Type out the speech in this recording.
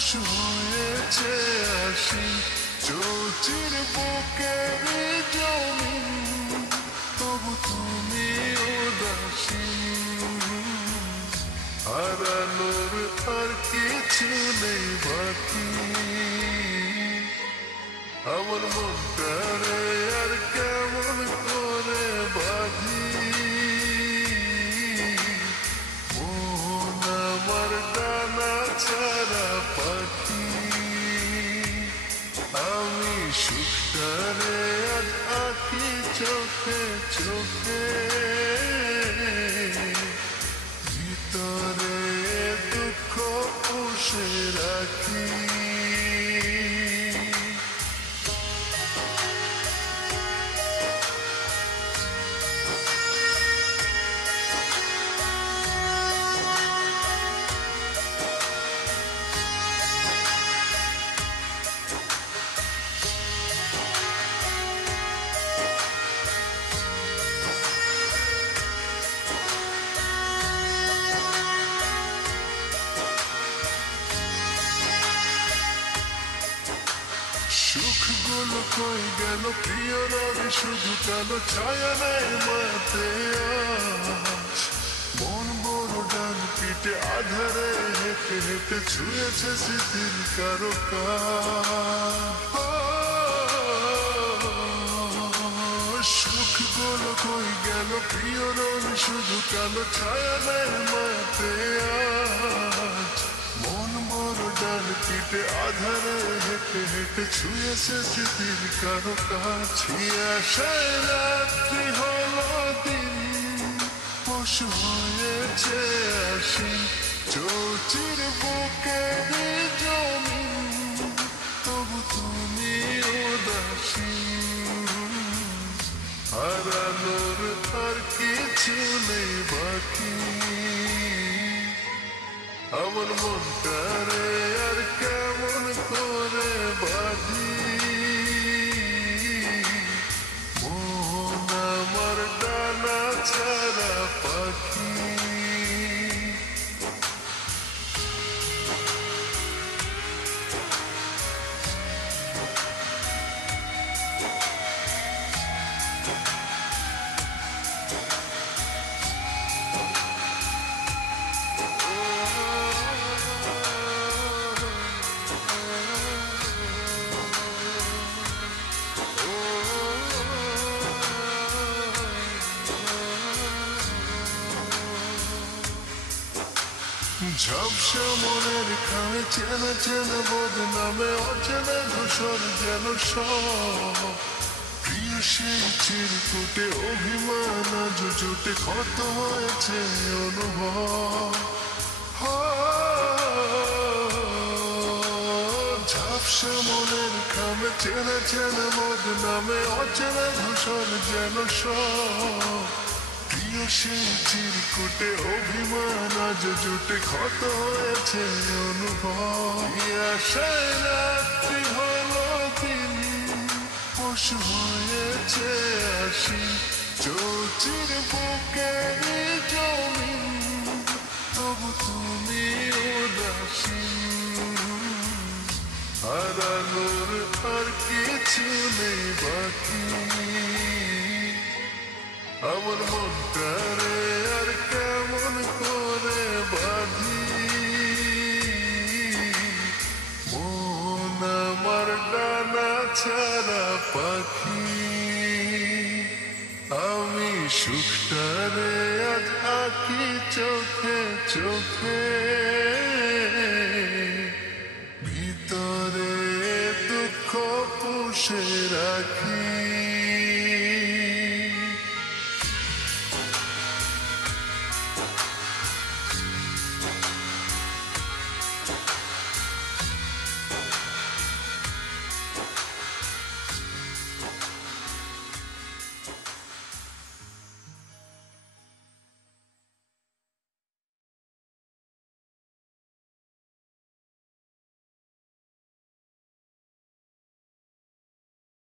হয়েছে আসি চৌচির বুকের জমিন, তবু তুমি উদাসী। হারানোর আর কিছু নেই বাকি, আমার মনটারে আর কেমন করে বাঁধি। মন আমার ডানা ছাড়া পাখি, আমি সুখটারে আজ আঁকি চোখে চোখে। ভিতরে দুঃখ পুষে রাখি। সুখগুলো কই গেল প্রিয় রবি, শুধু কালো ছায়া নেই মাতে আজ। মন বড় ডান পিঠে আধারে হেঁটে হেঁটে ছুঁয়েছে স্মৃতির কারো কাজ। সুখগুলো কই গেল প্রিয় রবি, শুধু কালো ছায়া নেই মাতে আজ। মন বড় ডান পিঠে আধারে হেঁটে হেঁটে ছুঁয়েছে স্মৃতির কারো কাছে। আশায় রাত্রি হলো দিন, পশু হয়েছে আসি চৌচির বুকের জমিন, তবু তুমি উদাসী। হারানোর আর কিছু নেই বাকি, আমার মনটারে আর কেমন করে বাঁধি। মন আমার ডানা ছাড়া পাখি। ঝাপসা মনের খামে চেনা চেনা বদনামে অচেনা ধূসর যেন সব। প্রিয় সেই চিরকুটে অভিমান আজ জুটে ক্ষত হয়েছে অনুভব। ঝাপসা মনের খামে চেনা চেনা বদনামে অচেনা ধূসর যেন সব। প্রিয় সেই চিরকুটে অভিমান আজ জুটে ক্ষত হয়েছে অনুভব। আশায় রাত্রি হলো দিন, পশু হয়েছে আসি চৌচির বুকের জমিন, তবু তুমি উদাসী। হারানোর আর কিছু নেই বাকি, আমার মনটারে আর কেমন করে বাঁধি। মন আমার ডানা ছাড়া পাখি, আমি সুখটারে আজ আঁকি চোখে চোখে। ভিতরে দুঃখ পুষে